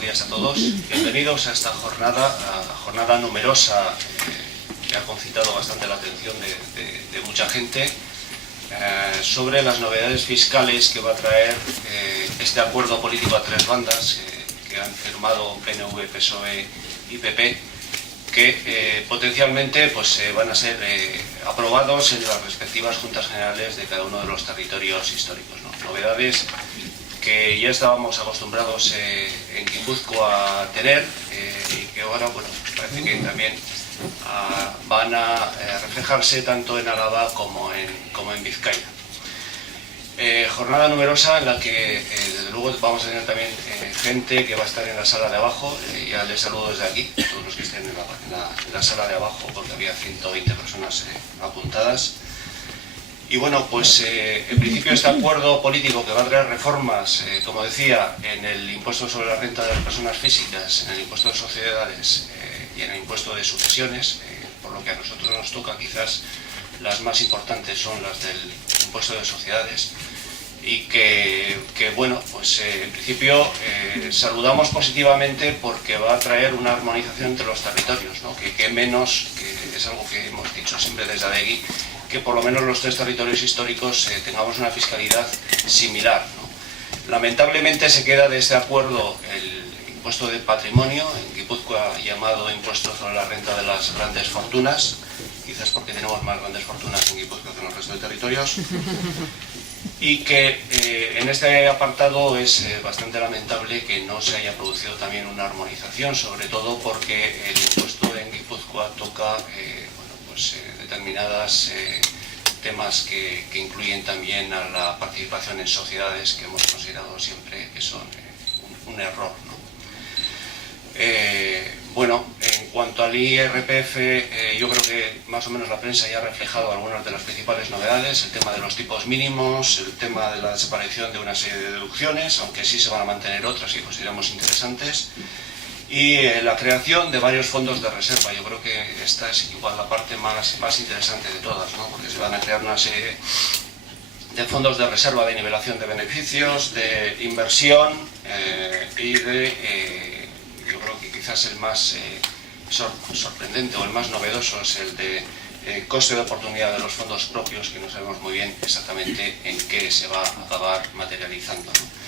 buenos días a todos. Bienvenidos a esta jornada numerosa que ha concitado bastante la atención de mucha gente sobre las novedades fiscales que va a traer este acuerdo político a tres bandas que han firmado PNV, PSOE y PP, que potencialmente pues, van a ser aprobados en las respectivas juntas generales de cada uno de los territorios históricos, ¿no? Novedades que ya estábamos acostumbrados en Guipúzcoa a tener y que ahora, bueno, parece que también van a reflejarse tanto en Álava como en Vizcaya. Jornada numerosa en la que desde luego vamos a tener también gente que va a estar en la sala de abajo. Ya les saludo desde aquí, todos los que estén en la sala de abajo, porque había 120 personas apuntadas. Y bueno, pues en principio este acuerdo político que va a traer reformas, como decía, en el impuesto sobre la renta de las personas físicas, en el impuesto de sociedades y en el impuesto de sucesiones, por lo que a nosotros nos toca quizás las más importantes son las del impuesto de sociedades, y que bueno, pues en principio saludamos positivamente porque va a traer una armonización entre los territorios, ¿no? Que menos, que es algo que hemos dicho siempre desde ADEGI, que por lo menos los tres territorios históricos tengamos una fiscalidad similar, ¿no? Lamentablemente se queda de este acuerdo el impuesto de patrimonio, en Guipúzcoa llamado impuesto sobre la renta de las grandes fortunas, quizás porque tenemos más grandes fortunas en Guipúzcoa que en el resto de territorios, y que en este apartado es bastante lamentable que no se haya producido también una armonización, sobre todo porque el impuesto en Guipúzcoa toca determinados temas que incluyen también a la participación en sociedades, que hemos considerado siempre que son un error, ¿no? Bueno, en cuanto al IRPF, yo creo que más o menos la prensa ya ha reflejado algunas de las principales novedades: el tema de los tipos mínimos, el tema de la desaparición de una serie de deducciones, aunque sí se van a mantener otras que consideramos interesantes, y la creación de varios fondos de reserva. Yo creo que esta es igual la parte más interesante de todas, ¿no? Porque se van a crear una serie de fondos de reserva de nivelación de beneficios, de inversión y de... yo creo que quizás el más sorprendente o el más novedoso es el de coste de oportunidad de los fondos propios, que no sabemos muy bien exactamente en qué se va a acabar materializando, ¿no?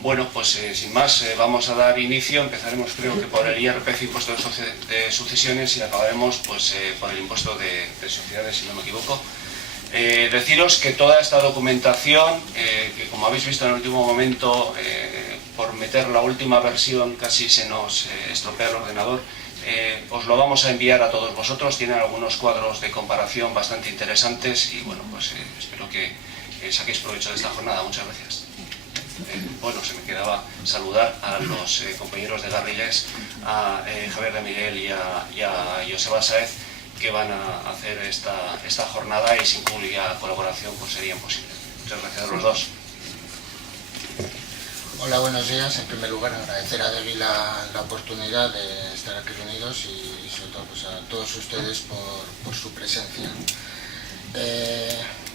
Bueno, pues sin más, vamos a dar inicio. Empezaremos, creo que por el IRPF, impuesto de sucesiones, y acabaremos pues por el impuesto de sociedades, si no me equivoco. Deciros que toda esta documentación, que como habéis visto en el último momento, por meter la última versión casi se nos estropea el ordenador, os lo vamos a enviar a todos vosotros. Tienen algunos cuadros de comparación bastante interesantes y bueno, pues espero que saquéis provecho de esta jornada. Muchas gracias. Bueno, se me quedaba saludar a los compañeros de Garrigues, a Javier de Miguel y a Joseba Sáez, que van a hacer esta jornada, y sin cuya colaboración pues sería imposible. Muchas gracias a los dos. Hola, buenos días. En primer lugar, agradecer a Adegui la oportunidad de estar aquí reunidos y sobre todo pues, a todos ustedes por su presencia.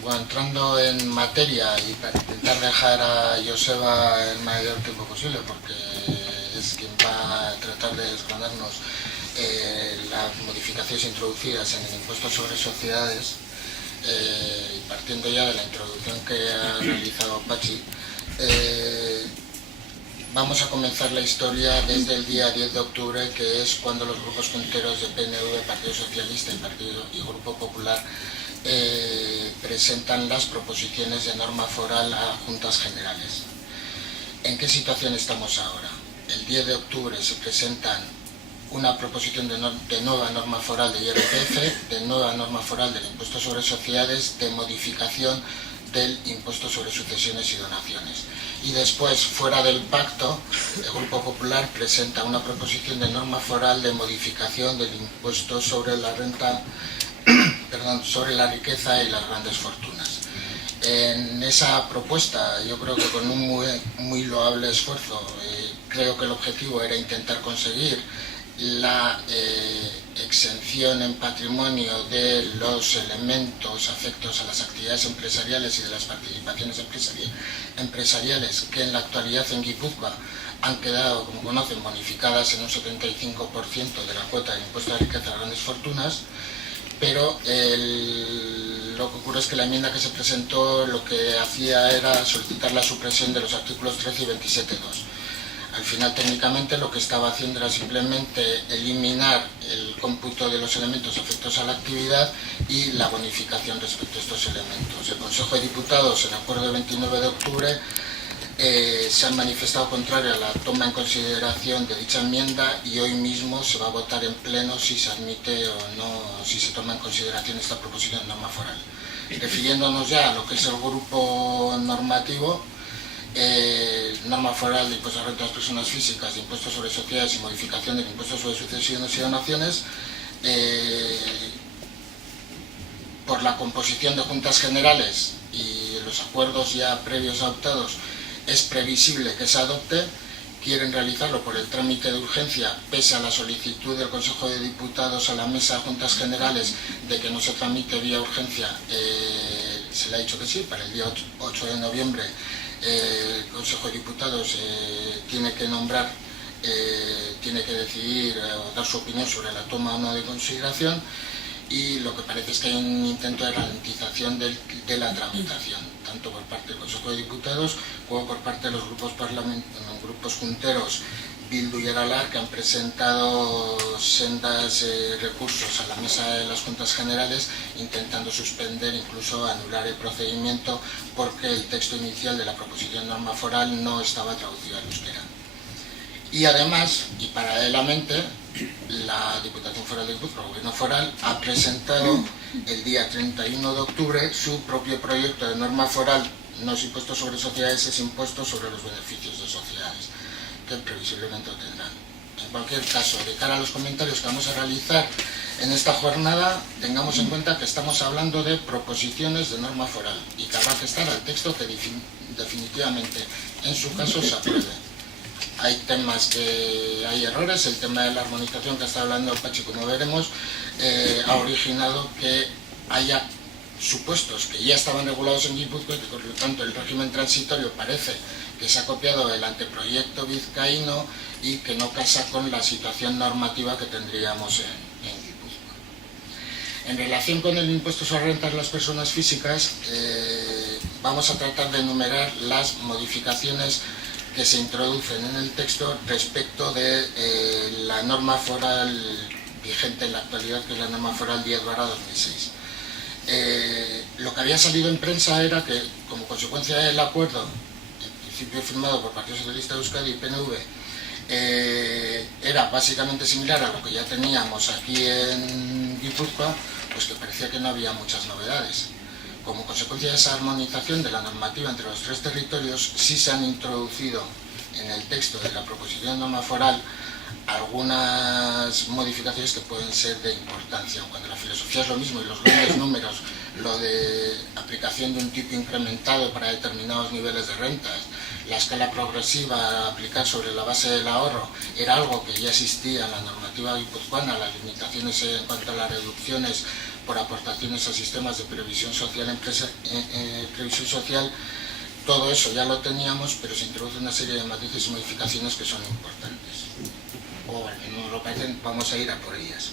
Bueno, entrando en materia y para intentar dejar a Joseba el mayor tiempo posible, porque es quien va a tratar de desgranarnos las modificaciones introducidas en el impuesto sobre sociedades, y partiendo ya de la introducción que ha realizado Pachi, vamos a comenzar la historia desde el día 10 de octubre, que es cuando los grupos punteros de PNV, Partido Socialista y Grupo Popular presentan las proposiciones de norma foral a Juntas Generales. ¿En qué situación estamos ahora? El 10 de octubre se presentan una proposición de nueva norma foral de IRPF, de nueva norma foral del impuesto sobre sociedades, de modificación del impuesto sobre sucesiones y donaciones. Y después, fuera del pacto, el Grupo Popular presenta una proposición de norma foral de modificación del impuesto sobre la renta, sobre la riqueza y las grandes fortunas. En esa propuesta, yo creo que con un muy loable esfuerzo, creo que el objetivo era intentar conseguir la exención en patrimonio de los elementos afectos a las actividades empresariales y de las participaciones empresariales que en la actualidad en Guipúzcoa han quedado, como conocen, bonificadas en un 75% de la cuota de impuesto de riqueza a grandes fortunas, pero lo que ocurre es que la enmienda que se presentó lo que hacía era solicitar la supresión de los artículos 13 y 27.2. Al final, técnicamente, lo que estaba haciendo era simplemente eliminar el cómputo de los elementos afectos a la actividad y la bonificación respecto a estos elementos. El Consejo de Diputados, en acuerdo del 29 de octubre, se han manifestado contrario a la toma en consideración de dicha enmienda y hoy mismo se va a votar en pleno si se admite o no, si se toma en consideración esta proposición de norma foral. Refiriéndonos ya a lo que es el grupo normativo, norma foral de impuestos a renta de las personas físicas, de impuestos sobre sociedades y modificación del impuesto sobre sucesiones y donaciones, por la composición de juntas generales y los acuerdos ya previos adoptados, es previsible que se adopte. Quieren realizarlo por el trámite de urgencia, pese a la solicitud del Consejo de Diputados a la Mesa de Juntas Generales de que no se tramite vía urgencia. Se le ha dicho que sí, para el día 8 de noviembre el Consejo de Diputados tiene que nombrar, tiene que decidir o dar su opinión sobre la toma o no de consideración, y lo que parece es que hay un intento de ralentización de la tramitación, tanto por parte del Consejo de Diputados como por parte de los grupos junteros Bildu y Aralar, que han presentado sendas recursos a la mesa de las Juntas Generales intentando suspender, incluso anular el procedimiento, porque el texto inicial de la proposición de norma foral no estaba traducido al euskera. Y además, y paralelamente, la Diputación Foral de Guipúzcoa, el Gobierno Foral, ha presentado el día 31 de octubre su propio proyecto de norma foral, no es impuesto sobre sociedades, es impuesto sobre los beneficios de sociedades, que previsiblemente lo tendrán. En cualquier caso, de cara a los comentarios que vamos a realizar en esta jornada, tengamos en cuenta que estamos hablando de proposiciones de norma foral y que habrá que estar al texto que definitivamente, en su caso, se apruebe. Hay temas que hay errores, el tema de la armonización que está hablando Pachi, como veremos, ha originado que haya supuestos que ya estaban regulados en Guipúzcoa y que por lo tanto el régimen transitorio parece que se ha copiado del anteproyecto vizcaíno y que no casa con la situación normativa que tendríamos en Guipúzcoa. En relación con el impuesto sobre rentas de las personas físicas, vamos a tratar de enumerar las modificaciones que se introducen en el texto respecto de la norma foral vigente en la actualidad, que es la norma foral 10/2006. Lo que había salido en prensa era que, como consecuencia del acuerdo, en principio firmado por Partido Socialista de Euskadi y PNV, era básicamente similar a lo que ya teníamos aquí en Guipúzcoa, pues que parecía que no había muchas novedades. Como consecuencia de esa armonización de la normativa entre los tres territorios, sí se han introducido en el texto de la proposición de norma foral algunas modificaciones que pueden ser de importancia. Cuando la filosofía es lo mismo y los grandes números, lo de aplicación de un tipo incrementado para determinados niveles de rentas, la escala progresiva a aplicar sobre la base del ahorro, era algo que ya existía en la normativa guipuzcoana, las limitaciones en cuanto a las reducciones por aportaciones a sistemas de previsión social, todo eso ya lo teníamos, pero se introduce una serie de matices y modificaciones que son importantes. O al menos lo parecen, vamos a ir a por ellas.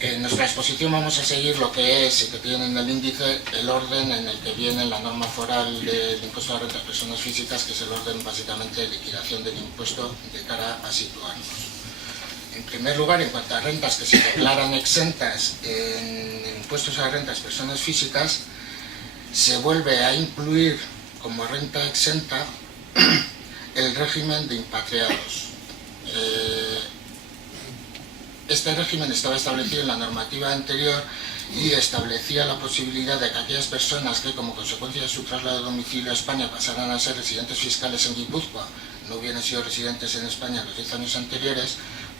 En nuestra exposición vamos a seguir lo que es, que tiene en el índice, el orden en el que viene la norma foral del impuesto a la renta de personas físicas, que es el orden básicamente de liquidación del impuesto de cara a situarnos. En primer lugar, en cuanto a rentas que se declaran exentas en impuestos a la renta de personas físicas, se vuelve a incluir como renta exenta el régimen de impatriados. Este régimen estaba establecido en la normativa anterior y establecía la posibilidad de que aquellas personas que, como consecuencia de su traslado de domicilio a España, pasaran a ser residentes fiscales en Guipúzcoa, no hubieran sido residentes en España en los 10 años anteriores,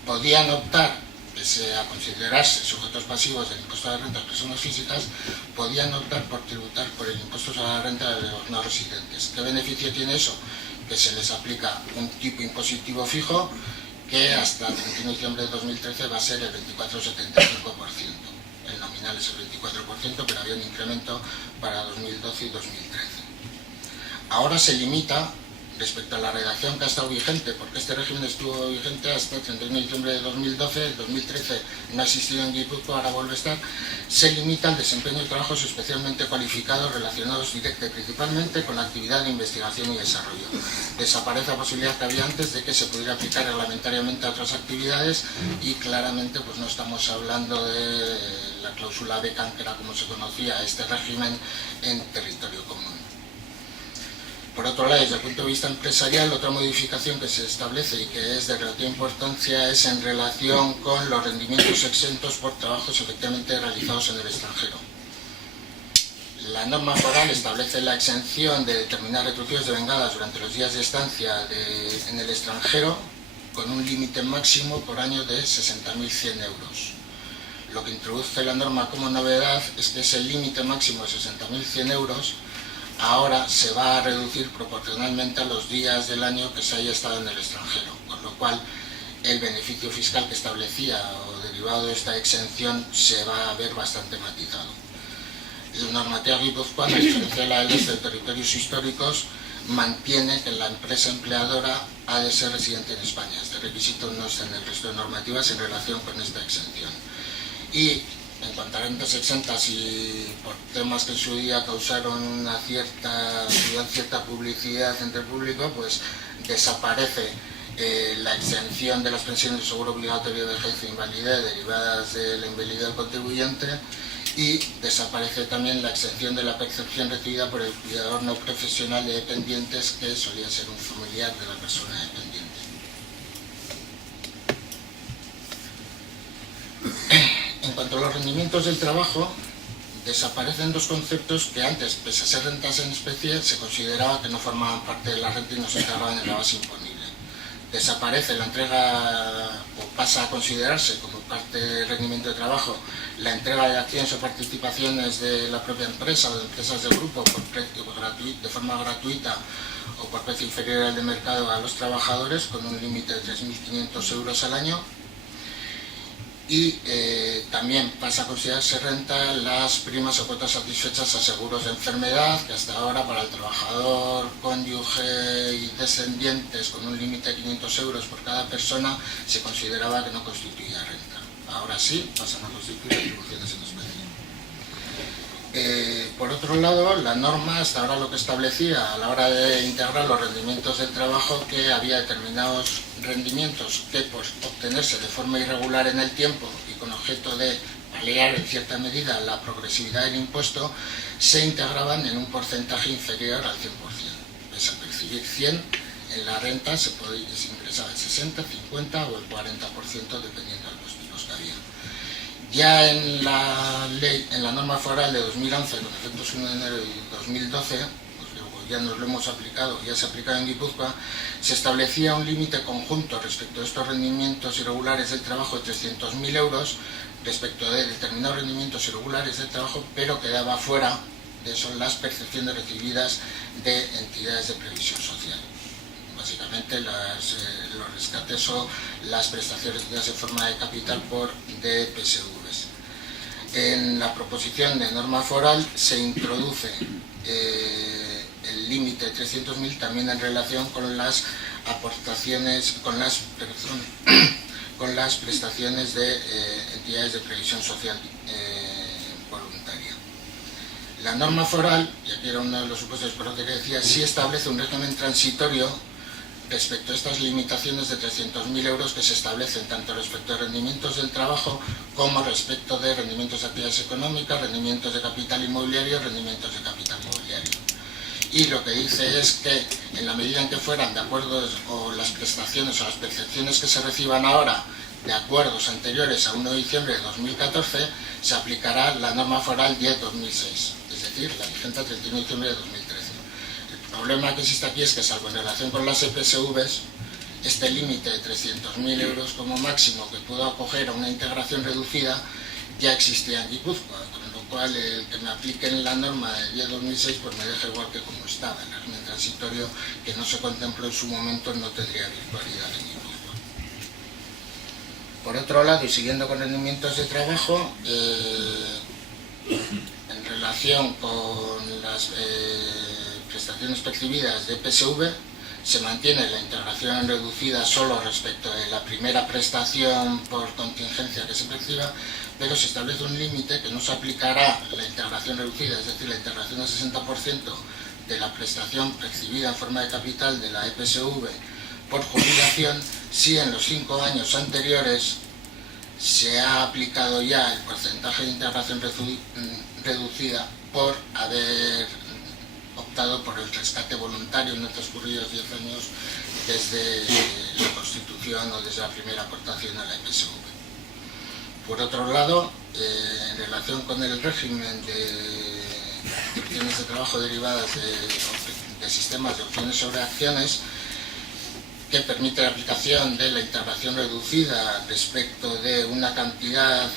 podían optar, pese a considerarse sujetos pasivos del impuesto a la renta de personas físicas, podían optar por tributar por el impuesto a la renta de los no residentes. ¿Qué beneficio tiene eso? Que se les aplica un tipo impositivo fijo que hasta el 31 de diciembre de 2013 va a ser el 24,75%. El nominal es el 24%, pero había un incremento para 2012 y 2013. Ahora se limita Respecto a la redacción que ha estado vigente, porque este régimen estuvo vigente hasta el 31 de diciembre de 2012, el 2013 no ha existido en Guipúzcoa, ahora vuelve a estar, se limita al desempeño de trabajos especialmente cualificados relacionados directa y principalmente con la actividad de investigación y desarrollo. Desaparece la posibilidad que había antes de que se pudiera aplicar reglamentariamente a otras actividades y claramente pues no estamos hablando de la cláusula Beckham, que era como se conocía este régimen en territorio común. Por otro lado, desde el punto de vista empresarial, otra modificación que se establece y que es de relativa importancia es en relación con los rendimientos exentos por trabajos efectivamente realizados en el extranjero. La norma foral establece la exención de determinadas retribuciones devengadas durante los días de estancia en el extranjero con un límite máximo por año de 60.100 euros. Lo que introduce la norma como novedad es que ese límite máximo de 60.100 euros ahora se va a reducir proporcionalmente a los días del año que se haya estado en el extranjero, con lo cual el beneficio fiscal que establecía o derivado de esta exención se va a ver bastante matizado. La normativa guipuzcoana, a diferencia de la del resto de territorios históricos, mantiene que la empresa empleadora ha de ser residente en España. Este requisito no está en el resto de normativas en relación con esta exención. Y en cuanto a rentas exentas y por temas que en su día causaron una cierta publicidad entre el público, pues desaparece la exención de las pensiones de seguro obligatorio de vejez e invalidez derivadas de la invalidez del contribuyente y desaparece también la exención de la percepción recibida por el cuidador no profesional de dependientes que solía ser un familiar de la persona dependiente. En cuanto a los rendimientos del trabajo, desaparecen dos conceptos que antes, pese a ser rentas en especie, se consideraba que no formaban parte de la renta y no se integraban en la base imponible. Desaparece la entrega, o pasa a considerarse como parte del rendimiento de trabajo, la entrega de acciones o participaciones de la propia empresa o de empresas del grupo por precio de forma gratuita o por precio inferior al de mercado a los trabajadores, con un límite de 3.500 euros al año. Y también pasa a considerarse renta las primas o cuotas satisfechas a seguros de enfermedad, que hasta ahora para el trabajador, cónyuge y descendientes con un límite de 500 euros por cada persona se consideraba que no constituía renta. Ahora sí, pasan a constituir atribuciones en especie. Por otro lado, la norma hasta ahora lo que establecía a la hora de integrar los rendimientos del trabajo, que había determinados rendimientos que por obtenerse de forma irregular en el tiempo y con objeto de paliar en cierta medida la progresividad del impuesto, se integraban en un porcentaje inferior al 100%. Pese a percibir 100, en la renta se ingresaba el 60, 50 o el 40% dependiendo de los tipos que había. Ya en la ley, en la norma foral de 2011, con efectos 1 de enero de 2012, ya nos lo hemos aplicado, ya se ha aplicado en Guipúzcoa, se establecía un límite conjunto respecto a estos rendimientos irregulares del trabajo de 300.000 euros respecto de determinados rendimientos irregulares del trabajo, pero quedaba fuera de eso las percepciones recibidas de entidades de previsión social. Básicamente los rescates o las prestaciones recibidas en forma de capital por DPSVs. En la proposición de norma foral se introduce el límite de 300.000 también en relación con las aportaciones, con las prestaciones de entidades de previsión social voluntaria. La norma foral, y aquí era uno de los supuestos por lo que decía, sí establece un régimen transitorio respecto a estas limitaciones de 300.000 euros que se establecen tanto respecto de rendimientos del trabajo como respecto de rendimientos de actividades económicas, rendimientos de capital inmobiliario, rendimientos de capital mobiliario. Y lo que dice es que en la medida en que fueran de acuerdos o las prestaciones o las percepciones que se reciban ahora de acuerdos anteriores a 1 de diciembre de 2014, se aplicará la norma foral 10/2006, es decir, la vigente al 31 de diciembre de 2013. El problema que existe aquí es que, salvo en relación con las EPSVs, este límite de 300.000 euros como máximo que puedo acoger a una integración reducida ya existía en Guipúzcoa, con lo cual el que me apliquen la norma del 10/2006 pues me deja igual que como estaba. El régimen transitorio que no se contempló en su momento no tendría virtualidad en Guipúzcoa. Por otro lado, y siguiendo con rendimientos de trabajo, en relación con las prestaciones percibidas de PSV, se mantiene la integración reducida solo respecto de la primera prestación por contingencia que se perciba, pero se establece un límite que no se aplicará la integración reducida, es decir, la integración del 60% de la prestación percibida en forma de capital de la EPSV por jubilación, si en los 5 años anteriores se ha aplicado ya el porcentaje de integración reducida por haber optado por el rescate voluntario en los transcurridos 10 años desde la Constitución o desde la primera aportación a la EPSV. Por otro lado, en relación con el régimen de opciones de trabajo derivadas de sistemas de opciones sobre acciones, que permite la aplicación de la integración reducida respecto de una cantidad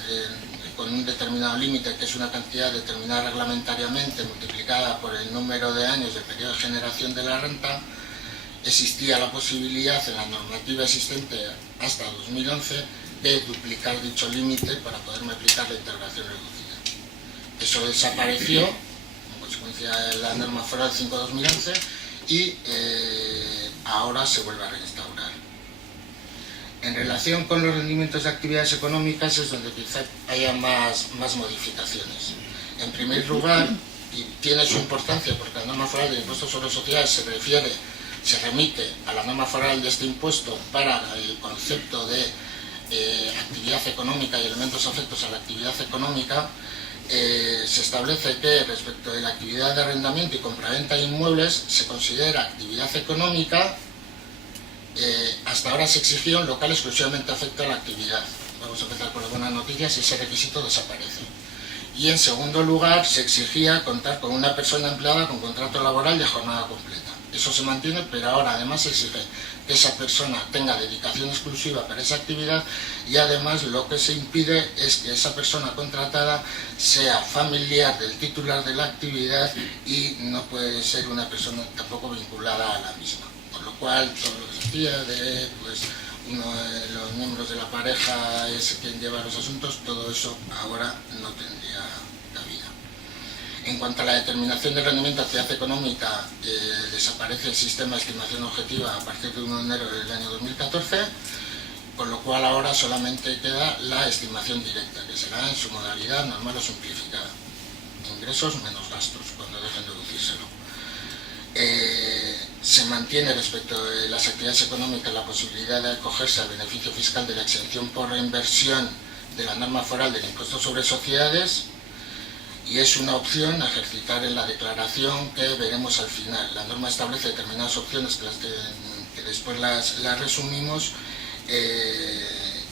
con un determinado límite, que es una cantidad determinada reglamentariamente multiplicada por el número de años del periodo de generación de la renta, existía la posibilidad en la normativa existente hasta 2011 de duplicar dicho límite para poderme aplicar la integración reducida. Eso desapareció en consecuencia de la norma foral 5/2011 y ahora se vuelve a reinstaurar. En relación con los rendimientos de actividades económicas es donde quizá haya más modificaciones. En primer lugar, y tiene su importancia porque la norma foral del impuesto sobre sociedades se remite a la norma foral de este impuesto para el concepto de actividad económica y elementos afectos a la actividad económica. Se establece que respecto de la actividad de arrendamiento y compraventa de inmuebles se considera actividad económica. Hasta ahora se exigía un local exclusivamente afecto a la actividad. Vamos a empezar por las buenas noticias y ese requisito desaparece. Y en segundo lugar se exigía contar con una persona empleada con contrato laboral de jornada completa. Eso se mantiene, pero ahora además se exige que esa persona tenga dedicación exclusiva para esa actividad y además lo que se impide es que esa persona contratada sea familiar del titular de la actividad y no puede ser una persona tampoco vinculada a la misma. Por lo cual, todo lo que se decía de uno de los miembros de la pareja es quien lleva los asuntos, todo eso ahora no tendría cabida. En cuanto a la determinación de rendimiento de actividad económica, desaparece el sistema de estimación objetiva a partir de 1 de enero del año 2014, con lo cual ahora solamente queda la estimación directa, que será en su modalidad normal o simplificada. Ingresos menos gastos, cuando dejen de deducírselo. Se mantiene respecto de las actividades económicas la posibilidad de acogerse al beneficio fiscal de la exención por reinversión de la norma foral del impuesto sobre sociedades y es una opción a ejercitar en la declaración que veremos al final. La norma establece determinadas opciones que después las resumimos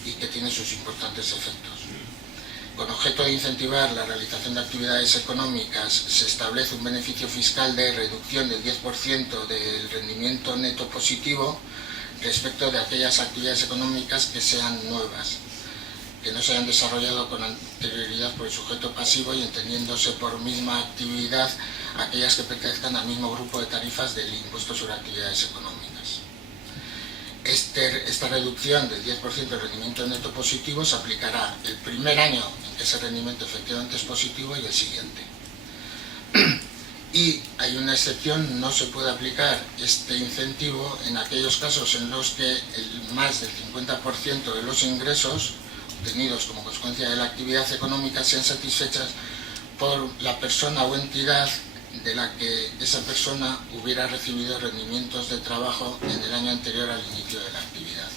y que tienen sus importantes efectos. Con objeto de incentivar la realización de actividades económicas, se establece un beneficio fiscal de reducción del 10% del rendimiento neto positivo respecto de aquellas actividades económicas que sean nuevas, que no se hayan desarrollado con anterioridad por el sujeto pasivo y entendiéndose por misma actividad aquellas que pertenezcan al mismo grupo de tarifas del impuesto sobre actividades económicas. Esta reducción del 10% del rendimiento neto positivo se aplicará el primer año en que ese rendimiento efectivamente es positivo y el siguiente. Y hay una excepción, no se puede aplicar este incentivo en aquellos casos en los que más del 50% de los ingresos obtenidos como consecuencia de la actividad económica sean satisfechas por la persona o entidad de la que esa persona hubiera recibido rendimientos de trabajo en el año anterior al inicio de la actividad.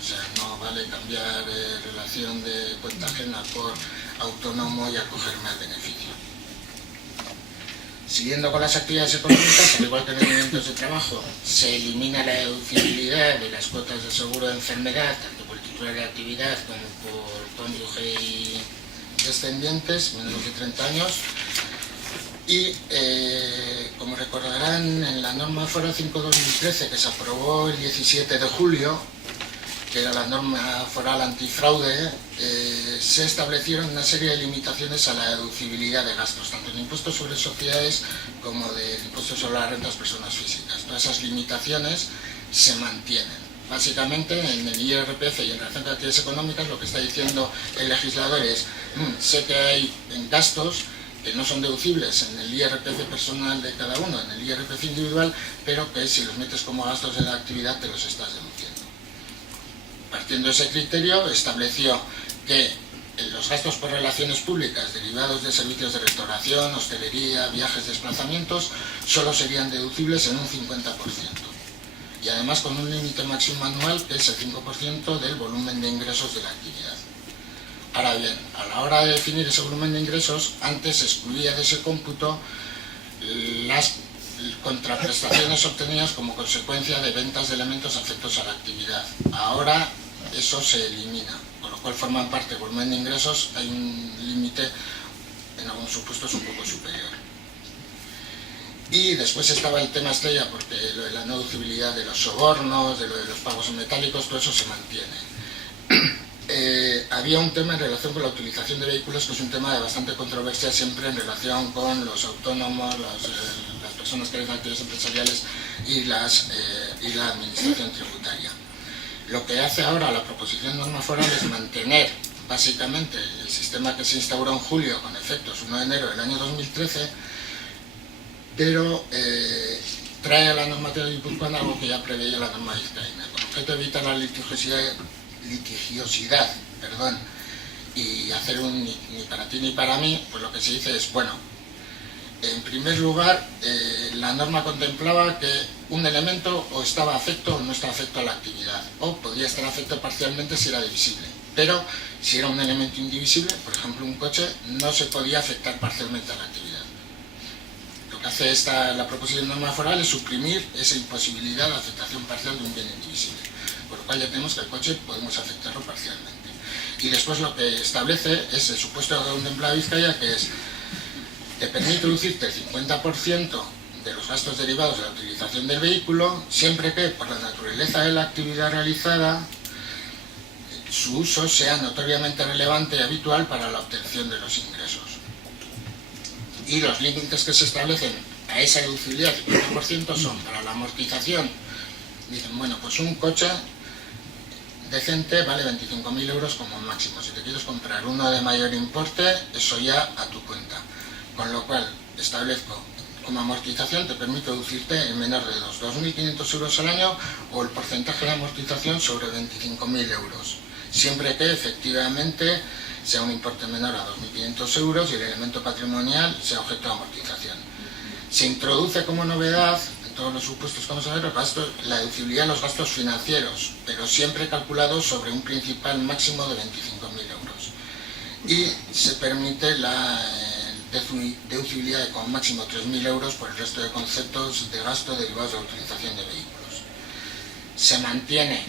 O sea, no vale cambiar relación de cuenta ajena por autónomo y acogerme al beneficio. Siguiendo con las actividades económicas, al igual que rendimientos de trabajo, se elimina la deducibilidad de las cuotas de seguro de enfermedad, tanto por el titular de la actividad como por cónyuge y descendientes menores de 30 años. Y, como recordarán, en la norma foral 5/2013 que se aprobó el 17 de julio, que era la norma foral antifraude, se establecieron una serie de limitaciones a la deducibilidad de gastos, tanto en impuestos sobre sociedades como del impuesto sobre las rentas personas físicas. Todas esas limitaciones se mantienen. Básicamente, en el IRPF y en relación con actividades económicas, lo que está diciendo el legislador es sé que hay gastos que no son deducibles en el IRPF personal de cada uno, en el IRPF individual, pero que si los metes como gastos de la actividad te los estás deduciendo. Partiendo de ese criterio, estableció que los gastos por relaciones públicas derivados de servicios de restauración, hostelería, viajes, desplazamientos, solo serían deducibles en un 50%. Y además con un límite máximo anual que es el 5% del volumen de ingresos de la actividad. Ahora bien, a la hora de definir ese volumen de ingresos, antes se excluía de ese cómputo las contraprestaciones obtenidas como consecuencia de ventas de elementos afectos a la actividad. Ahora eso se elimina, con lo cual forman parte del volumen de ingresos, hay un límite en algunos supuestos un poco superior. Y después estaba el tema estrella, porque lo de la no deducibilidad de los sobornos, de lo de los pagos en metálicos, todo eso se mantiene. Había un tema en relación con la utilización de vehículos, que es un tema de bastante controversia siempre en relación con los autónomos, las personas que hacen actividades empresariales y la administración tributaria. Lo que hace ahora la proposición de norma foral es mantener básicamente el sistema que se instauró en julio con efectos 1 de enero del año 2013, pero trae a la normativa guipuzcoana algo que ya preveía la norma vizcaína, con objeto de evitar la litigiosidad, y hacer un ni para ti ni para mí. Pues lo que se dice es, bueno, en primer lugar, la norma contemplaba que un elemento o estaba afecto o no estaba afecto a la actividad, o podía estar afecto parcialmente si era divisible, pero si era un elemento indivisible, por ejemplo un coche, no se podía afectar parcialmente a la actividad. Lo que hace la proposición de norma foral es suprimir esa imposibilidad de aceptación parcial de un bien indivisible, por lo cual ya tenemos que el coche podemos afectarlo parcialmente. Y después lo que establece es el supuesto de un empleado de Vizcaya, que es, te permite reducirte el 50% de los gastos derivados de la utilización del vehículo, siempre que, por la naturaleza de la actividad realizada, su uso sea notoriamente relevante y habitual para la obtención de los ingresos. Y los límites que se establecen a esa deducibilidad del 50% son para la amortización. Dicen, bueno, pues un coche decente vale 25.000 euros como máximo. Si te quieres comprar uno de mayor importe, eso ya a tu cuenta. Con lo cual, establezco como amortización, te permite deducirte en menor de 2.500 euros al año o el porcentaje de amortización sobre 25.000 euros. Siempre que efectivamente sea un importe menor a 2.500 euros y el elemento patrimonial sea objeto de amortización. Se introduce como novedad, en todos los supuestos que vamos a ver, la deducibilidad de los gastos financieros, pero siempre calculados sobre un principal máximo de 25.000 euros. Y se permite la deducibilidad de como máximo 3.000 euros por el resto de conceptos de gasto derivados de la utilización de vehículos. Se mantiene,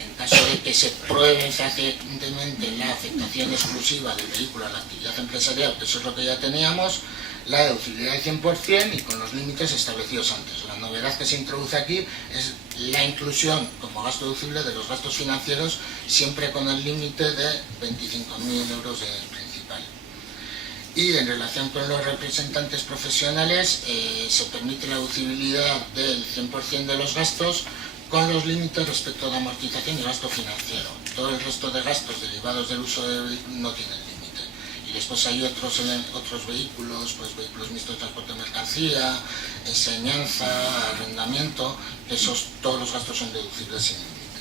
en caso de que se pruebe fehacientemente la afectación exclusiva del vehículo a la actividad empresarial, que eso es lo que ya teníamos, la deducibilidad del 100% y con los límites establecidos antes. La novedad que se introduce aquí es la inclusión como gasto deducible de los gastos financieros, siempre con el límite de 25.000 euros de principal. Y en relación con los representantes profesionales, se permite la deducibilidad del 100% de los gastos con los límites respecto de amortización y gasto financiero. Todo el resto de gastos derivados del uso de vehículos no tienen límite. Y después hay otros vehículos, pues vehículos mixtos de transporte de mercancía, enseñanza, arrendamiento, todos los gastos son deducibles sin límite.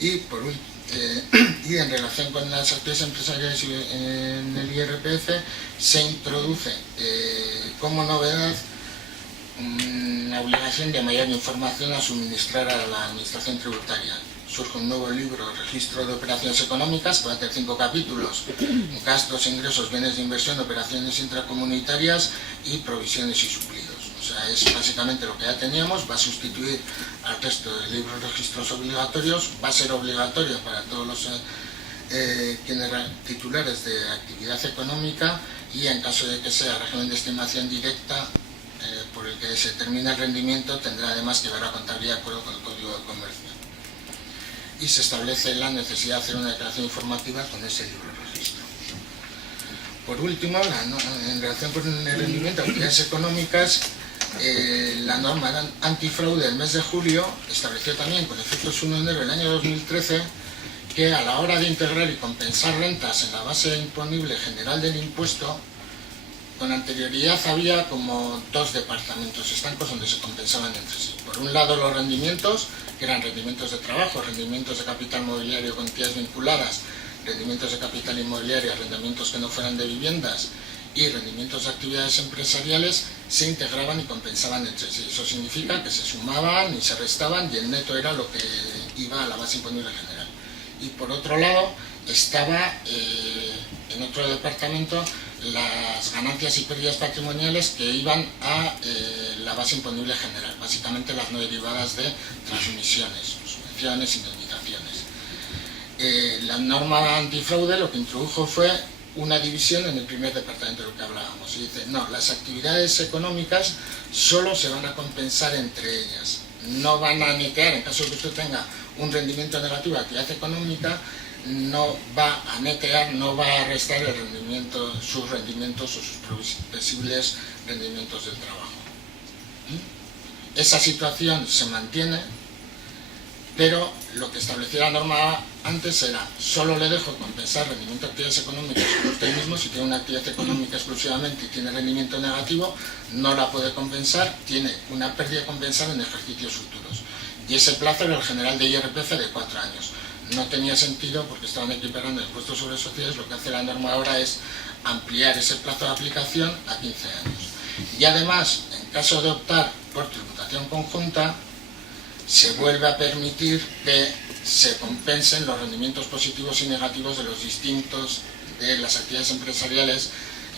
Y por último, y en relación con las actividades empresariales en el IRPF, se introduce como novedad una obligación de mayor información a suministrar a la administración tributaria. Surge un nuevo libro, Registro de Operaciones Económicas, que va a tener 5 capítulos: gastos, ingresos, bienes de inversión, operaciones intracomunitarias y provisiones y suplidos. O sea, es básicamente lo que ya teníamos, va a sustituir al resto de libros registros obligatorios, va a ser obligatorio para todos los titulares de actividad económica, y en caso de que sea régimen de estimación directa por el que se determina el rendimiento, tendrá además que llevar a contabilidad de acuerdo con el Código de Comercio. Y se establece la necesidad de hacer una declaración informativa con ese libro de registro. Por último, en relación con el rendimiento de actividades económicas, la norma antifraude del mes de julio estableció también, con efectos 1 de enero del año 2013, que a la hora de integrar y compensar rentas en la base imponible general del impuesto, con anterioridad había como dos departamentos estancos donde se compensaban entre sí. Por un lado los rendimientos, que eran rendimientos de trabajo, rendimientos de capital mobiliario con entidades vinculadas, rendimientos de capital inmobiliario, arrendamientos que no fueran de viviendas y rendimientos de actividades empresariales, se integraban y compensaban entre sí. Eso significa que se sumaban y se restaban y el neto era lo que iba a la base imponible general. Y por otro lado estaba en otro departamento las ganancias y pérdidas patrimoniales que iban a la base imponible general, básicamente las no derivadas de transmisiones, subvenciones, indemnizaciones. La norma antifraude lo que introdujo fue una división en el primer departamento de lo que hablábamos, y dice, no, las actividades económicas solo se van a compensar entre ellas, no van a netear, en caso de que usted tenga un rendimiento negativo de actividad económica, no va a netear, no va a restar el rendimiento, sus rendimientos o sus posibles rendimientos del trabajo. Esa situación se mantiene, pero lo que establecía la norma antes era, solo le dejo compensar rendimiento de actividades económicas por usted mismo. Si tiene una actividad económica exclusivamente y tiene rendimiento negativo, no la puede compensar, tiene una pérdida compensada en ejercicios futuros. Y ese plazo era el general de IRPF de 4 años. No tenía sentido porque estaban equiparando el impuesto sobre sociedades. Lo que hace la norma ahora es ampliar ese plazo de aplicación a 15 años. Y además, en caso de optar por tributación conjunta, se vuelve a permitir que se compensen los rendimientos positivos y negativos de las actividades empresariales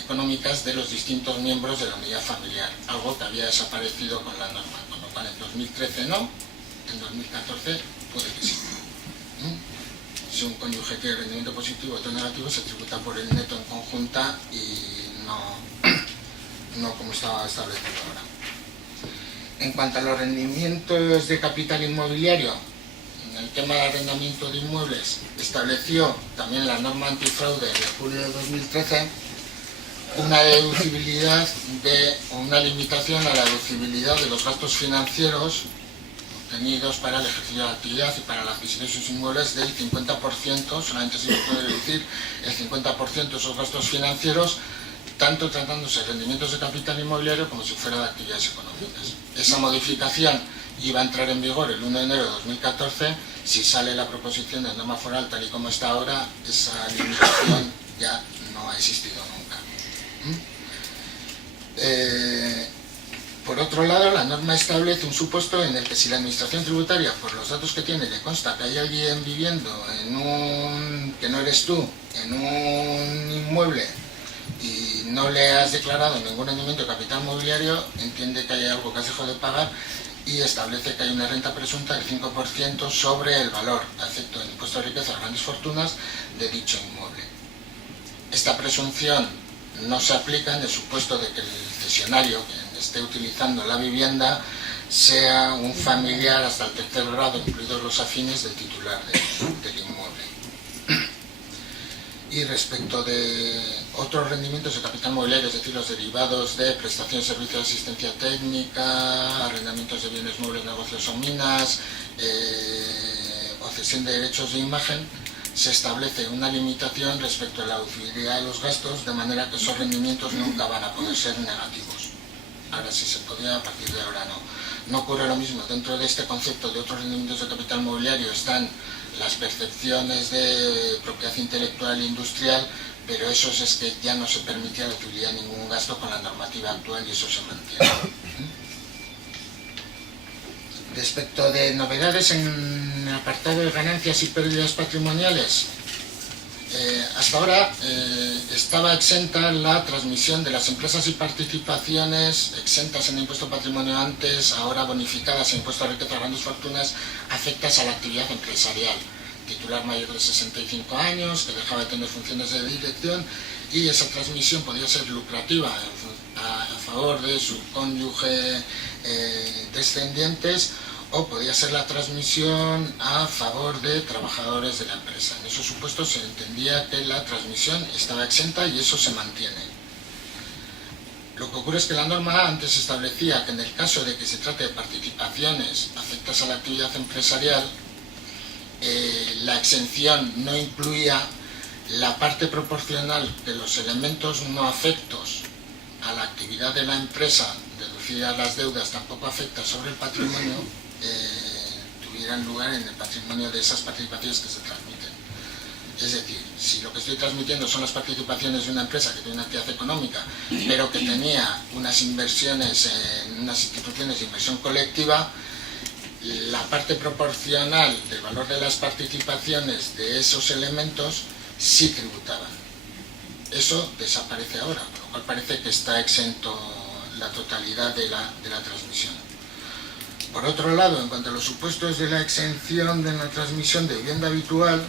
económicas de los distintos miembros de la unidad familiar, algo que había desaparecido con la norma, con lo cual en 2013 no, en 2014 puede que sí. Si un cónyuge tiene rendimiento positivo y otro negativo, se tributa por el neto en conjunta y no como estaba establecido ahora. En cuanto a los rendimientos de capital inmobiliario, en el tema de arrendamiento de inmuebles, estableció también la norma antifraude de julio de 2013 una deducibilidad una limitación a la deducibilidad de los gastos financieros obtenidos para el ejercicio de la actividad y para la adquisición de sus inmuebles del 50%, solamente se puede deducir el 50% de esos gastos financieros, tanto tratándose de rendimientos de capital inmobiliario como si fuera de actividades económicas. Esa modificación iba a entrar en vigor el 1 de enero de 2014. Si sale la proposición de norma foral tal y como está ahora, esa limitación ya no ha existido nunca. Por otro lado, la norma establece un supuesto en el que si la administración tributaria, por los datos que tiene, le consta que hay alguien viviendo que no eres tú, en un inmueble y no le has declarado ningún rendimiento de capital mobiliario, entiende que hay algo que has dejado de pagar y establece que hay una renta presunta del 5% sobre el valor, excepto el impuesto de riqueza a grandes fortunas, de dicho inmueble. Esta presunción no se aplica en el supuesto de que el cesionario que esté utilizando la vivienda sea un familiar hasta el 3er grado, incluidos los afines del titular del inmueble. Y respecto de otros rendimientos de capital mobiliario, es decir, los derivados de prestación de servicios de asistencia técnica, arrendamientos de bienes muebles, negocios o minas, o cesión de derechos de imagen, se establece una limitación respecto a la deducibilidad de los gastos, de manera que esos rendimientos nunca van a poder ser negativos. Ahora sí se podría, a partir de ahora no. No ocurre lo mismo. Dentro de este concepto de otros rendimientos de capital mobiliario están las percepciones de propiedad intelectual e industrial, pero eso es que ya no se permitía deducibilidad de ningún gasto con la normativa actual y eso se mantiene. Respecto de novedades en el apartado de ganancias y pérdidas patrimoniales, hasta ahora estaba exenta la transmisión de las empresas y participaciones exentas en impuesto patrimonio antes, ahora bonificadas en impuesto a riqueza a grandes fortunas, afectas a la actividad empresarial. Titular mayor de 65 años, que dejaba de tener funciones de dirección, y esa transmisión podía ser lucrativa a favor de su cónyuge descendientes, o podía ser la transmisión a favor de trabajadores de la empresa. En esos supuestos se entendía que la transmisión estaba exenta y eso se mantiene. Lo que ocurre es que la norma antes establecía que en el caso de que se trate de participaciones afectas a la actividad empresarial, la exención no incluía la parte proporcional de los elementos no afectos a la actividad de la empresa, deducidas las deudas, tampoco afecta sobre el patrimonio, tuvieran lugar en el patrimonio de esas participaciones que se transmiten. Es decir, si lo que estoy transmitiendo son las participaciones de una empresa que tiene una actividad económica, pero que tenía unas inversiones en unas instituciones de inversión colectiva, la parte proporcional del valor de las participaciones de esos elementos sí tributaban. Eso desaparece ahora, por lo cual parece que está exento la totalidad de la transmisión. Por otro lado, en cuanto a los supuestos de la exención de la transmisión de vivienda habitual,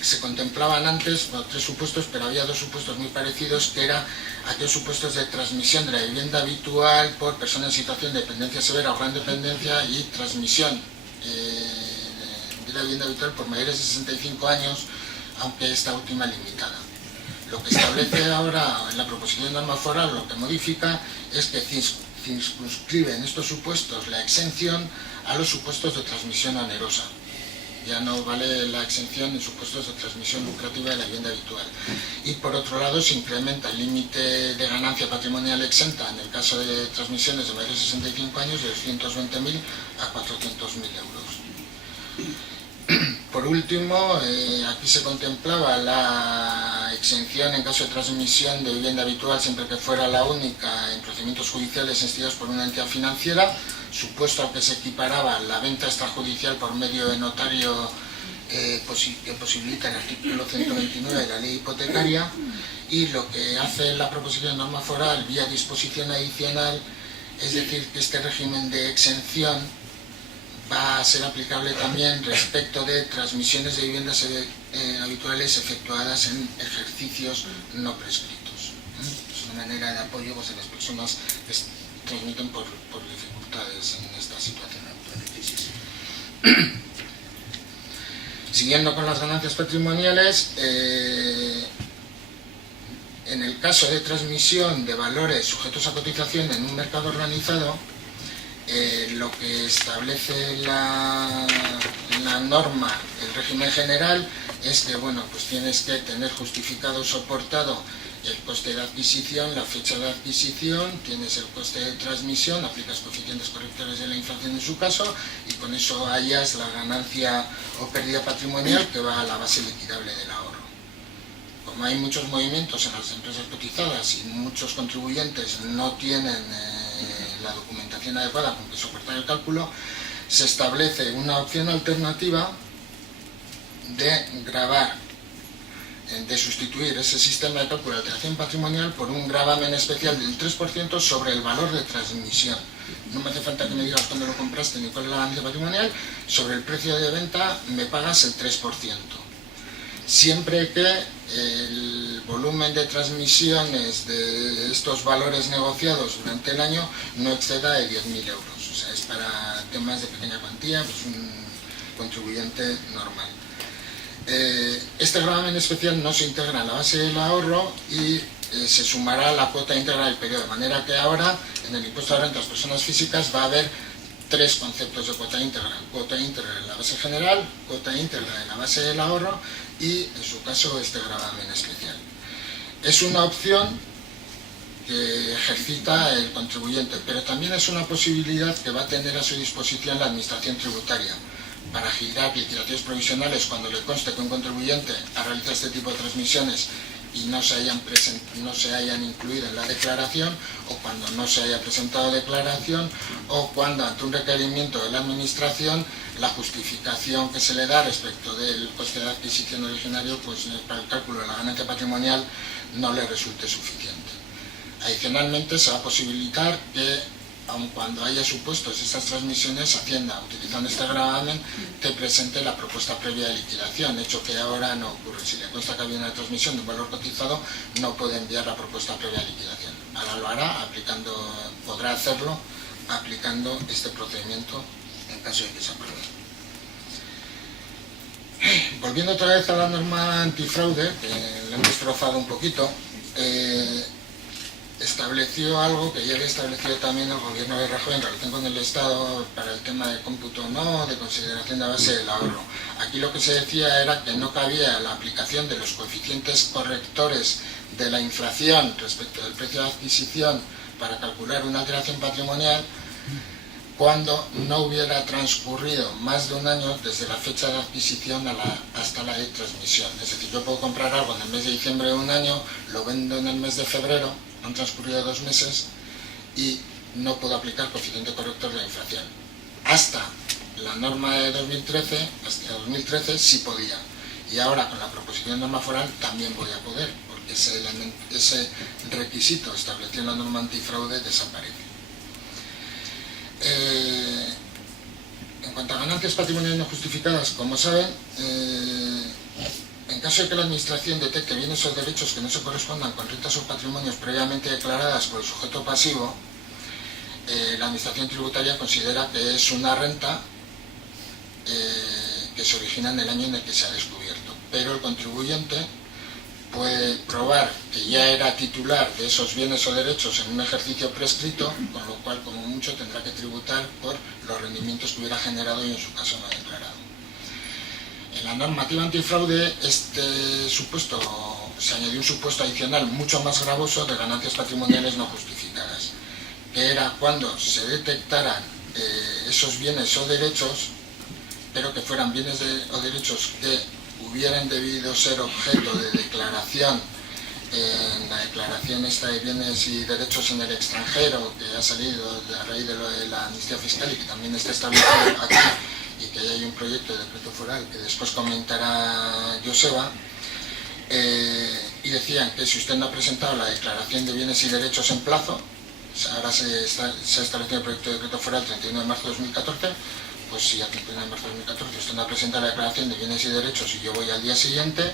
se contemplaban antes, bueno, 3 supuestos, pero había 2 supuestos muy parecidos, que eran aquellos supuestos de transmisión de la vivienda habitual por personas en situación de dependencia severa o gran dependencia y transmisión de la vivienda habitual por mayores de 65 años, aunque esta última limitada. Lo que establece ahora en la proposición de norma foral, lo que modifica, es que circunscribe en estos supuestos la exención a los supuestos de transmisión onerosa. Ya no vale la exención en supuestos de transmisión lucrativa de la vivienda habitual. Y por otro lado se incrementa el límite de ganancia patrimonial exenta en el caso de transmisiones de mayores de 65 años de 220.000 a 400.000 euros. Por último, aquí se contemplaba la exención en caso de transmisión de vivienda habitual siempre que fuera la única en procedimientos judiciales instigados por una entidad financiera, supuesto al que se equiparaba la venta extrajudicial por medio de notario que posibilita el artículo 129 de la ley hipotecaria, y lo que hace la proposición de norma foral vía disposición adicional, es decir, que este régimen de exención va a ser aplicable también respecto de transmisiones de viviendas habituales efectuadas en ejercicios no prescritos. Es una manera de apoyo pues, a las personas que transmiten por dificultades en esta situación actual de crisis. Siguiendo con las ganancias patrimoniales, en el caso de transmisión de valores sujetos a cotización en un mercado organizado, lo que establece la norma, el régimen general, es que bueno, pues tienes que tener justificado o soportado el coste de adquisición, la fecha de adquisición, tienes el coste de transmisión, aplicas coeficientes correctores de la inflación en su caso, y con eso hallas la ganancia o pérdida patrimonial que va a la base liquidable del ahorro. Como hay muchos movimientos en las empresas cotizadas y muchos contribuyentes no tienen la documentación adecuada con que soportar el cálculo, se establece una opción alternativa de gravar, de sustituir ese sistema de cálculo de alteración patrimonial por un gravamen especial del 3% sobre el valor de transmisión. No me hace falta que me digas cuándo lo compraste ni cuál es la ganancia patrimonial, sobre el precio de venta me pagas el 3%. Siempre que el volumen de transmisiones de estos valores negociados durante el año no exceda de 10.000 euros. O sea, es para temas de pequeña cuantía, pues un contribuyente normal. Este gravamen especial no se integra en la base del ahorro y se sumará la cuota íntegra del periodo, de manera que ahora en el impuesto de renta a las personas físicas va a haber 3 conceptos de cuota íntegra en la base general, cuota íntegra en la base del ahorro y en su caso este gravamen especial. Es una opción que ejercita el contribuyente, pero también es una posibilidad que va a tener a su disposición la administración tributaria para girar liquidaciones provisionales cuando le conste que un contribuyente ha realizado este tipo de transmisiones y no se hayan incluido en la declaración, o cuando no se haya presentado declaración, o cuando ante un requerimiento de la administración la justificación que se le da respecto del coste de adquisición originario pues para el cálculo de la ganancia patrimonial no le resulte suficiente. Adicionalmente se va a posibilitar que aun cuando haya supuestos estas transmisiones, Hacienda, utilizando este gravamen, te presente la propuesta previa de liquidación, hecho que ahora no ocurre. Si le consta que había una transmisión de un valor cotizado, no puede enviar la propuesta previa de liquidación. Ahora lo hará, podrá hacerlo aplicando este procedimiento en caso de que se apruebe. Volviendo otra vez a la norma antifraude, que la hemos destrozado un poquito, estableció algo que ya había establecido también el gobierno de Rajoy en relación con el Estado para el tema de cómputo no, de consideración de base del ahorro. Aquí lo que se decía era que no cabía la aplicación de los coeficientes correctores de la inflación respecto del precio de adquisición para calcular una alteración patrimonial cuando no hubiera transcurrido más de un año desde la fecha de adquisición hasta la de transmisión. Es decir, yo puedo comprar algo en el mes de diciembre de un año, lo vendo en el mes de febrero, han transcurrido 2 meses y no puedo aplicar coeficiente corrector de la inflación. Hasta la norma de 2013, hasta 2013 sí podía. Y ahora con la proposición de norma foral también voy a poder, porque ese requisito establecido en la norma antifraude desaparece. En cuanto a ganancias patrimoniales no justificadas, como saben, en caso de que la Administración detecte bienes o derechos que no se correspondan con rentas o patrimonios previamente declaradas por el sujeto pasivo, la Administración tributaria considera que es una renta que se origina en el año en el que se ha descubierto. Pero el contribuyente puede probar que ya era titular de esos bienes o derechos en un ejercicio prescrito, con lo cual, como mucho, tendrá que tributar por los rendimientos que hubiera generado y en su caso no ha declarado. En la normativa antifraude se añadió un supuesto adicional mucho más gravoso de ganancias patrimoniales no justificadas, que era cuando se detectaran esos bienes o derechos, pero que fueran bienes o derechos que hubieran debido ser objeto de declaración en la declaración esta de bienes y derechos en el extranjero, que ha salido a raíz de la amnistía fiscal y que también está establecido aquí, y que hay un proyecto de decreto foral que después comentará Joseba, y decían que si usted no ha presentado la declaración de bienes y derechos en plazo, ahora se ha establecido el proyecto de decreto foral el 31 de marzo de 2014, pues si a 31 de marzo de 2014 usted no ha presentado la declaración de bienes y derechos y yo voy al día siguiente,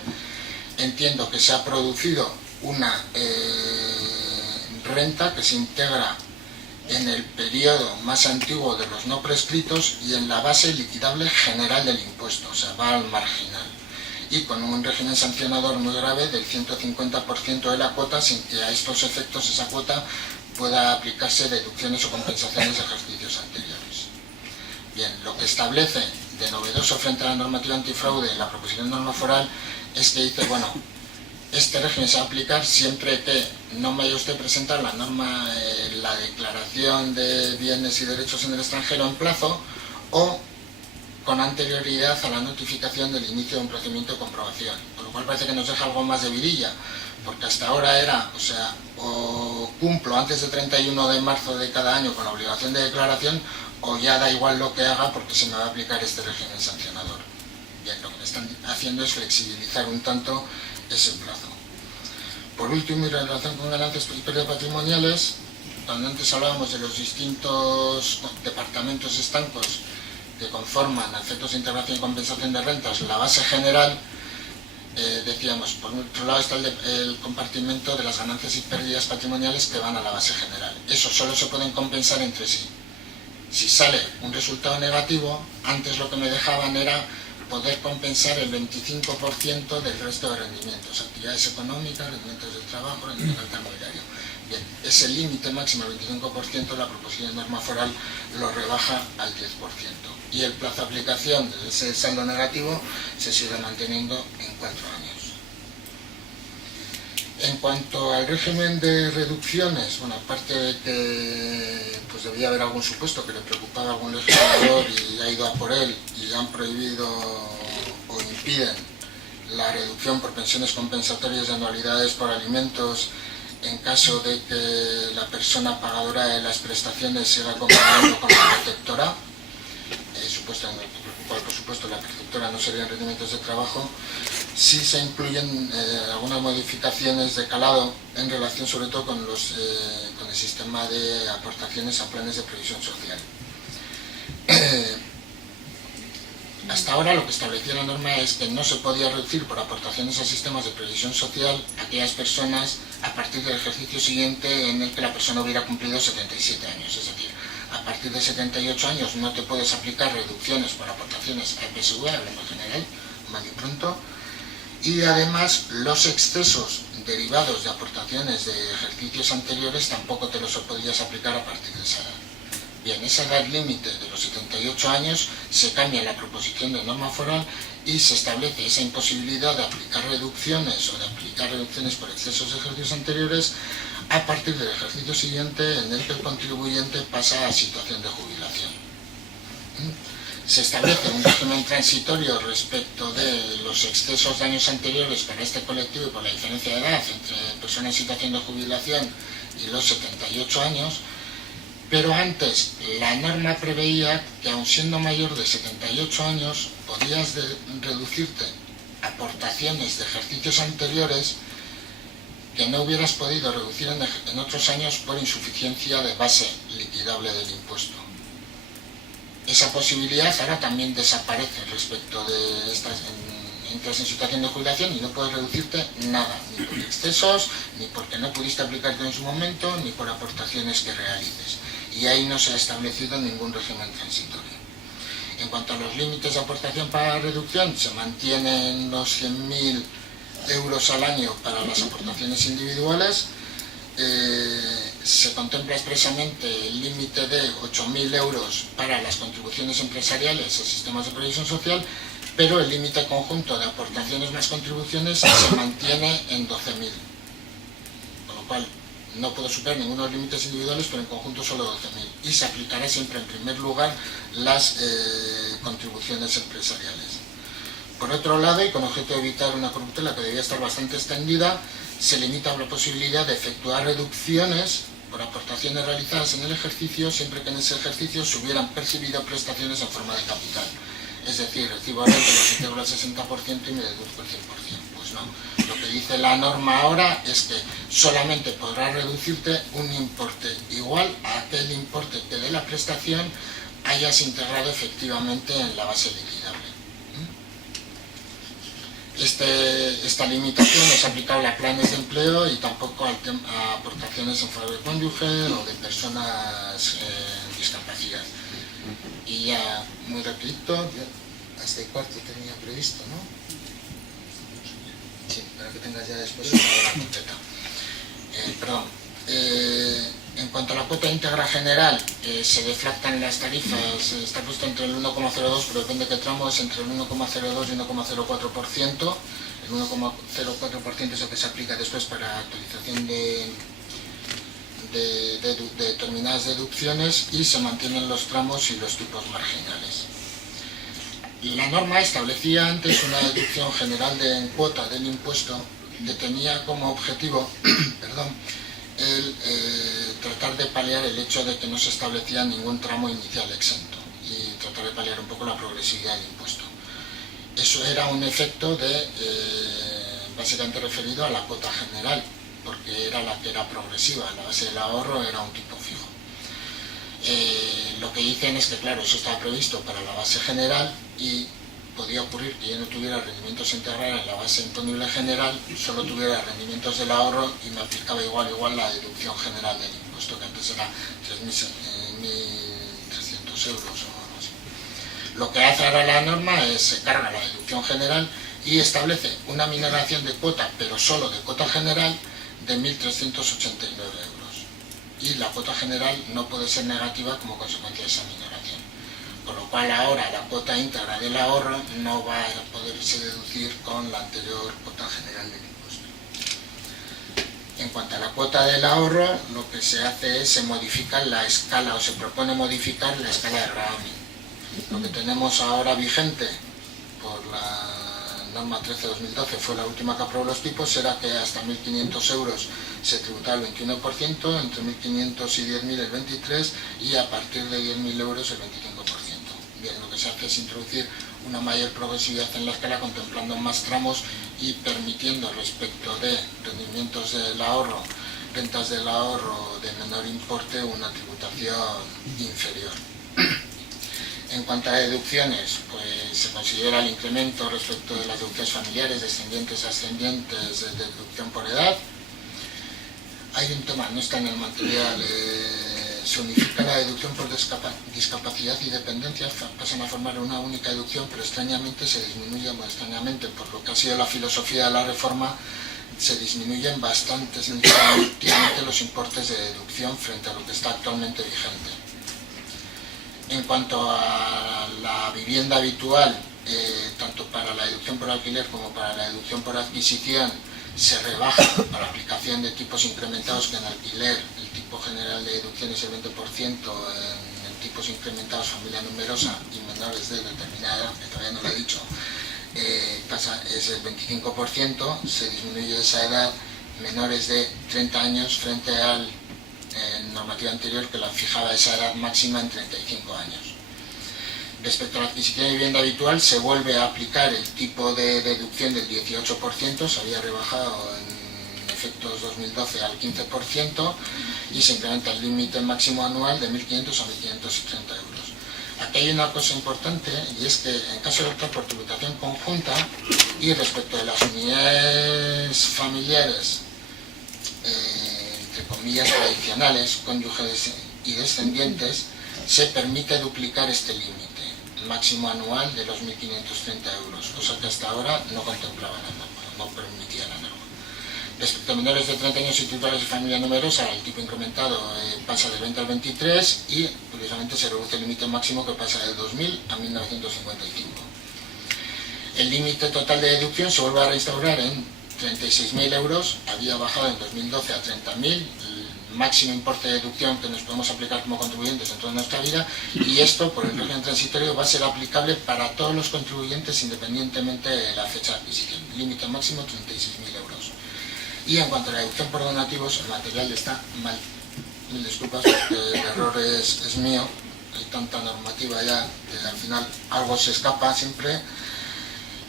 entiendo que se ha producido una renta que se integra en el periodo más antiguo de los no prescritos y en la base liquidable general del impuesto, o sea, va al marginal, y con un régimen sancionador muy grave del 150% de la cuota, sin que a estos efectos esa cuota pueda aplicarse deducciones o compensaciones de ejercicios anteriores. Bien, lo que establece de novedoso frente a la normativa antifraude en la proposición de norma foral es que dice, bueno, este régimen se va a aplicar siempre que no me haya usted presentado la norma, la declaración de bienes y derechos en el extranjero en plazo o con anterioridad a la notificación del inicio de un procedimiento de comprobación. Con lo cual parece que nos deja algo más de vidilla, porque hasta ahora era, o cumplo antes del 31 de marzo de cada año con la obligación de declaración, o ya da igual lo que haga porque se me va a aplicar este régimen sancionador. Bien, lo que están haciendo es flexibilizar un tanto ese plazo. Por último, y en relación con ganancias y pérdidas patrimoniales, cuando antes hablábamos de los distintos departamentos estancos que conforman a efectos de integración y compensación de rentas la base general, decíamos, por otro lado está el compartimento de las ganancias y pérdidas patrimoniales que van a la base general. Eso solo se pueden compensar entre sí. Si sale un resultado negativo, antes lo que me dejaban era poder compensar el 25% del resto de rendimientos, actividades económicas, rendimientos del trabajo, rendimientos del mobiliario. Bien, ese límite máximo, el 25%, la proposición de norma foral lo rebaja al 10%. Y el plazo de aplicación de ese saldo negativo se sigue manteniendo en 4 años. En cuanto al régimen de reducciones, bueno, aparte de que pues debía haber algún supuesto que le preocupaba a algún legislador y ha ido a por él y han prohibido o impiden la reducción por pensiones compensatorias de anualidades por alimentos en caso de que la persona pagadora de las prestaciones siga acompañando con la preceptora, por supuesto la preceptora no serían rendimientos de trabajo. Sí se incluyen algunas modificaciones de calado en relación sobre todo con el sistema de aportaciones a planes de previsión social. Hasta ahora lo que establecía la norma es que no se podía reducir por aportaciones a sistemas de previsión social a aquellas personas a partir del ejercicio siguiente en el que la persona hubiera cumplido 77 años, es decir, a partir de 78 años no te puedes aplicar reducciones por aportaciones a PSV, hablemos general, mal y pronto, y además los excesos derivados de aportaciones de ejercicios anteriores tampoco te los podías aplicar a partir de esa edad. Bien, esa edad límite de los 78 años se cambia en la proposición de norma foral y se establece esa imposibilidad de aplicar reducciones o de aplicar reducciones por excesos de ejercicios anteriores a partir del ejercicio siguiente en el que el contribuyente pasa a situación de jubilación. Se establece un régimen transitorio respecto de los excesos de años anteriores para este colectivo y por la diferencia de edad entre personas en situación de jubilación y los 78 años, pero antes la norma preveía que aun siendo mayor de 78 años podías reducirte aportaciones de ejercicios anteriores que no hubieras podido reducir en otros años por insuficiencia de base liquidable del impuesto. Esa posibilidad ahora también desaparece respecto de entras en situación de jubilación y no puedes reducirte nada, ni por excesos, ni porque no pudiste aplicarte en su momento, ni por aportaciones que realices. Y ahí no se ha establecido ningún régimen transitorio. En cuanto a los límites de aportación para reducción, se mantienen los 100.000 euros al año para las aportaciones individuales. Se contempla expresamente el límite de 8.000 euros para las contribuciones empresariales a sistemas de previsión social, pero el límite conjunto de aportaciones más contribuciones se mantiene en 12.000, con lo cual no puedo superar ninguno de los límites individuales, pero en conjunto solo 12.000, y se aplicará siempre en primer lugar las contribuciones empresariales. Por otro lado, y con objeto de evitar una corruptela que debía estar bastante extendida, se limita la posibilidad de efectuar reducciones por aportaciones realizadas en el ejercicio siempre que en ese ejercicio se hubieran percibido prestaciones en forma de capital. Es decir, recibo renta, los integro al 60% y me deduzco el 100%. Pues no. Lo que dice la norma ahora es que solamente podrá reducirte un importe igual a aquel importe que de la prestación hayas integrado efectivamente en la base liquidable. Esta limitación no es aplicable a planes de empleo y tampoco a aportaciones en favor de cónyuge o de personas en discapacidad. Y ya, muy rapidito, hasta el cuarto tenía previsto, ¿no? Sí, para que tengas ya después una hora completa. En cuanto a la cuota íntegra general, se deflactan las tarifas, está puesto entre el 1,02, pero depende de qué tramo, es entre el 1,02 y 1,04%. El 1,04% es el que se aplica después para actualización de determinadas deducciones y se mantienen los tramos y los tipos marginales. La norma establecía antes una deducción general en cuota del impuesto que tenía como objetivo el tratar de paliar el hecho de que no se establecía ningún tramo inicial exento y tratar de paliar un poco la progresividad del impuesto. Eso era un efecto básicamente referido a la cuota general, porque era la que era progresiva, la base del ahorro era un tipo fijo. Lo que dicen es que, claro, eso estaba previsto para la base general y podía ocurrir que yo no tuviera rendimientos integrales en la base imponible general, solo tuviera rendimientos del ahorro y me aplicaba igual la deducción general del impuesto, que antes era 3.300 euros o algo así. Lo que hace ahora la norma es se carga la deducción general y establece una minoración de cuota, pero solo de cuota general, de 1.389 euros. Y la cuota general no puede ser negativa como consecuencia de esa minoración. Con lo cual ahora la cuota íntegra del ahorro no va a poderse deducir con la anterior cuota general del impuesto. En cuanto a la cuota del ahorro, lo que se hace es se modifica la escala o se propone modificar la escala de gravamen. Lo que tenemos ahora vigente por la norma 13/2012 fue la última que aprobó los tipos, era que hasta 1.500 euros se tributaba el 21%, entre 1.500 y 10.000 el 23% y a partir de 10.000 euros el 25%. Bien, lo que se hace es introducir una mayor progresividad en la escala, contemplando más tramos y permitiendo respecto de rendimientos del ahorro, rentas del ahorro de menor importe, una tributación inferior. En cuanto a deducciones, pues se considera el incremento respecto de las deducciones familiares, descendientes, ascendientes, de deducción por edad. Hay un tema, no está en el material, se unifica la deducción por discapacidad y dependencia, pasan a formar una única deducción, pero extrañamente se disminuye, bueno, extrañamente, por lo que ha sido la filosofía de la reforma, se disminuyen bastante significativamente los importes de deducción frente a lo que está actualmente vigente. En cuanto a la vivienda habitual, tanto para la deducción por alquiler como para la deducción por adquisición, se rebaja para aplicación de tipos incrementados, que en alquiler el tipo general de deducción es el 20%, en tipos incrementados familia numerosa y menores de determinada edad, que todavía no lo he dicho, es el 25%, se disminuye esa edad, menores de 30 años frente al normativa anterior que la fijaba esa edad máxima en 35 años. Respecto a la adquisición de vivienda habitual, se vuelve a aplicar el tipo de deducción del 18%, se había rebajado en efectos 2012 al 15%, y se incrementa el límite máximo anual de 1.500 a 1.530 euros. Aquí hay una cosa importante, y es que en caso de optar por tributación conjunta y respecto de las unidades familiares, entre comillas tradicionales, cónyuges y descendientes, se permite duplicar este límite máximo anual de los 1.530 euros, cosa que hasta ahora no contemplaba la norma, no permitía la norma. Respecto a menores de 30 años y titulares de familia numerosa, el tipo incrementado pasa del 20 al 23 y, curiosamente, se reduce el límite máximo, que pasa de 2.000 a 1.955. El límite total de deducción se vuelve a restaurar en 36.000 euros, había bajado en 2012 a 30.000, máximo importe de deducción que nos podemos aplicar como contribuyentes en toda nuestra vida, y esto, por el régimen transitorio, va a ser aplicable para todos los contribuyentes independientemente de la fecha de adquisición. Límite máximo 36.000 euros. Y en cuanto a la deducción por donativos, el material está mal. Mil disculpas porque el error es mío, hay tanta normativa ya que al final algo se escapa siempre.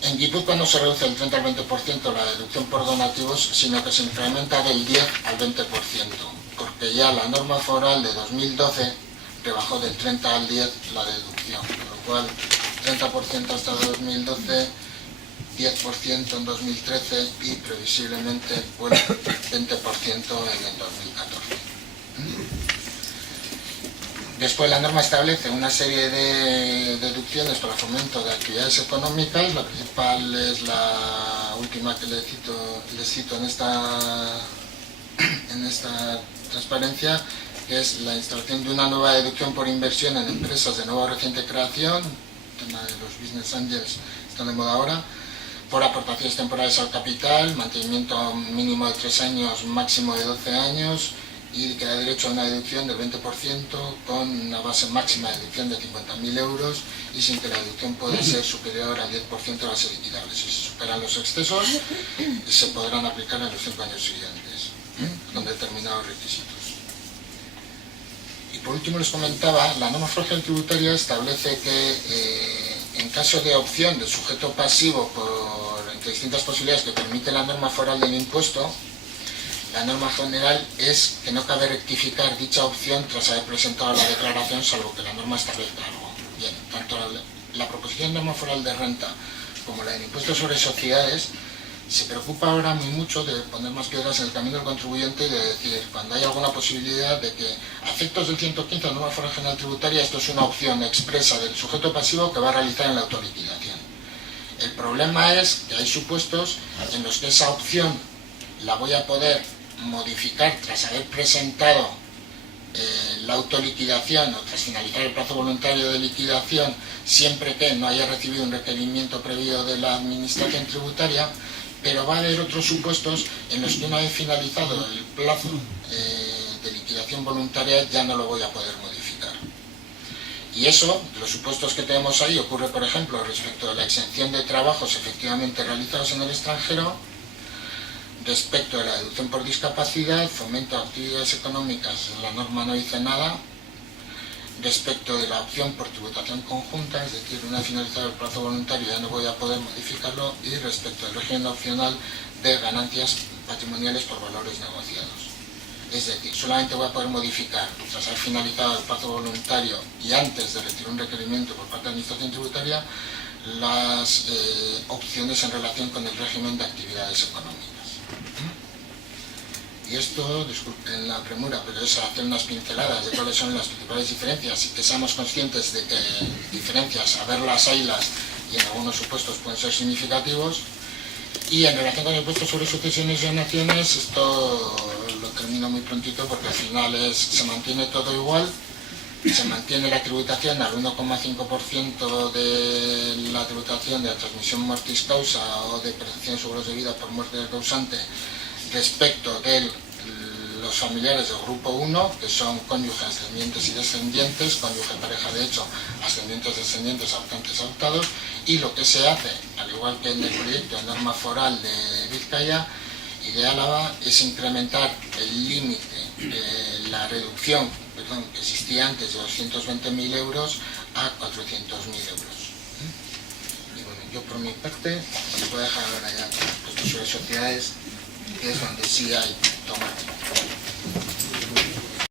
En Guipúzcoa no se reduce del 30 al 20% la deducción por donativos, sino que se incrementa del 10 al 20%, porque ya la norma foral de 2012 rebajó del 30 al 10 la deducción, con lo cual 30% hasta 2012, 10% en 2013 y previsiblemente 20% en el 2014. Después la norma establece una serie de deducciones para fomento de actividades económicas. La principal es la última que les cito en esta transparencia, que es la instalación de una nueva deducción por inversión en empresas de nueva o reciente creación. El tema de los business angels está de moda ahora. Por aportaciones temporales al capital, mantenimiento mínimo de 3 años, máximo de 12 años, y que da derecho a una deducción del 20% con una base máxima de deducción de 50.000 euros y sin que la deducción pueda ser superior al 10% de base liquidable. Si se superan los excesos, se podrán aplicar en los 5 años siguientes, con determinados requisitos. Y por último les comentaba, la norma foral tributaria establece que en caso de opción de sujeto pasivo entre distintas posibilidades que permite la norma foral del impuesto, la norma general es que no cabe rectificar dicha opción tras haber presentado la declaración, salvo que la norma establezca algo. Bien, tanto la proposición de norma foral de renta como la del impuesto sobre sociedades se preocupa ahora muy mucho de poner más piedras en el camino del contribuyente y de decir, cuando hay alguna posibilidad de que, a efectos del 115 de la norma foral general tributaria, esto es una opción expresa del sujeto pasivo que va a realizar en la autoliquidación. El problema es que hay supuestos en los que esa opción la voy a poder modificar tras haber presentado la autoliquidación o tras finalizar el plazo voluntario de liquidación, siempre que no haya recibido un requerimiento previo de la administración tributaria, pero va a haber otros supuestos en los que una vez finalizado el plazo de liquidación voluntaria ya no lo voy a poder modificar. Y eso, los supuestos que tenemos ahí, ocurre por ejemplo respecto a la exención de trabajos efectivamente realizados en el extranjero, respecto a la deducción por discapacidad, fomento de actividades económicas, la norma no dice nada. Respecto de la opción por tributación conjunta, es decir, una vez finalizado el plazo voluntario ya no voy a poder modificarlo, y respecto al régimen opcional de ganancias patrimoniales por valores negociados. Es decir, solamente voy a poder modificar, tras haber finalizado el plazo voluntario y antes de retirar un requerimiento por parte de la Administración Tributaria, las opciones en relación con el régimen de actividades económicas. Y esto, disculpen la premura, pero es hacer unas pinceladas de cuáles son las principales diferencias y que seamos conscientes de que diferencias, a verlas, haylas, y en algunos supuestos pueden ser significativos. Y en relación con el impuesto sobre sucesiones y donaciones, esto lo termino muy prontito porque al final se mantiene todo igual, se mantiene la tributación al 1,5% de la tributación de la transmisión mortis causa o de percepción sobre los de vida por muerte del causante respecto de los familiares del grupo 1, que son cónyuges, ascendientes y descendientes, cónyuge, pareja de hecho, ascendientes, descendientes, adoptantes, adoptados, y lo que se hace, al igual que en el proyecto de norma foral de Vizcaya y de Álava, es incrementar el límite de la reducción, que existía antes de 220.000 euros a 400.000 euros. Y bueno, yo por mi parte, os voy a dejar ahora ya el impuesto sobre sociedades, que es donde sí hay tomate.